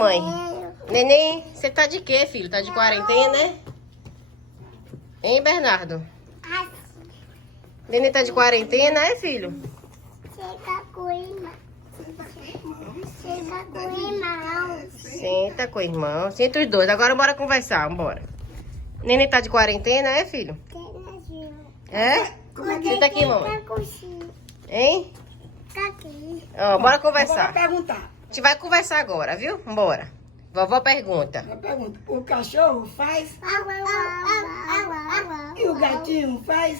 Mãe, neném, você tá de quê, filho? Tá de quarentena, né? Hein, Bernardo? Neném tá de quarentena, é, filho? Chega com irmão. Chega com irmão. Senta com o irmão. Senta os dois. Agora bora conversar, bora. Neném tá de quarentena, é, filho? É? Senta aqui, mamãe. Hein? Ó, bora conversar. Vou perguntar. A gente vai conversar agora, viu? Bora. Vovó pergunta. Eu pergunto, o cachorro faz e o gatinho faz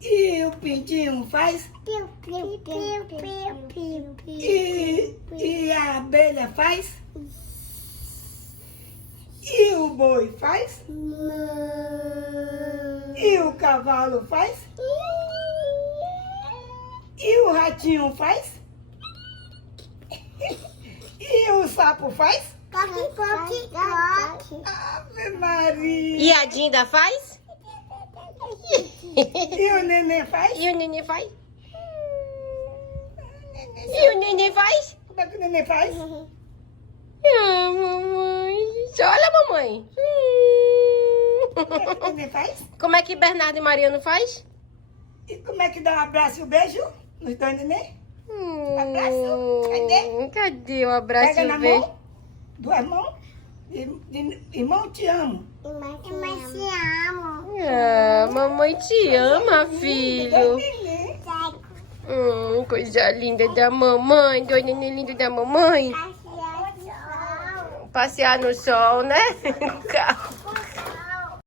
e o pintinho faz e a abelha faz e o boi faz e o cavalo faz e o ratinho faz e o sapo faz? Ave Maria! E a Dinda faz? E o neném faz? E o neném faz? E o neném faz? Como é que o neném faz? Ah, mamãe. Olha, mamãe. Como é que o neném faz? Como é que Bernardo e Mariano faz? E como é que dá um abraço e um beijo nos dois neném? Abraço. Cadê? Cadê o abraço? Pega e na o beijo? mão, duas mãos. Irmão, te amo. Mas te amo. Ah, mamãe te ama, filho. Dois neném. Coisa linda da mamãe. Dois neném lindos da mamãe. Passear no sol, né? No carro.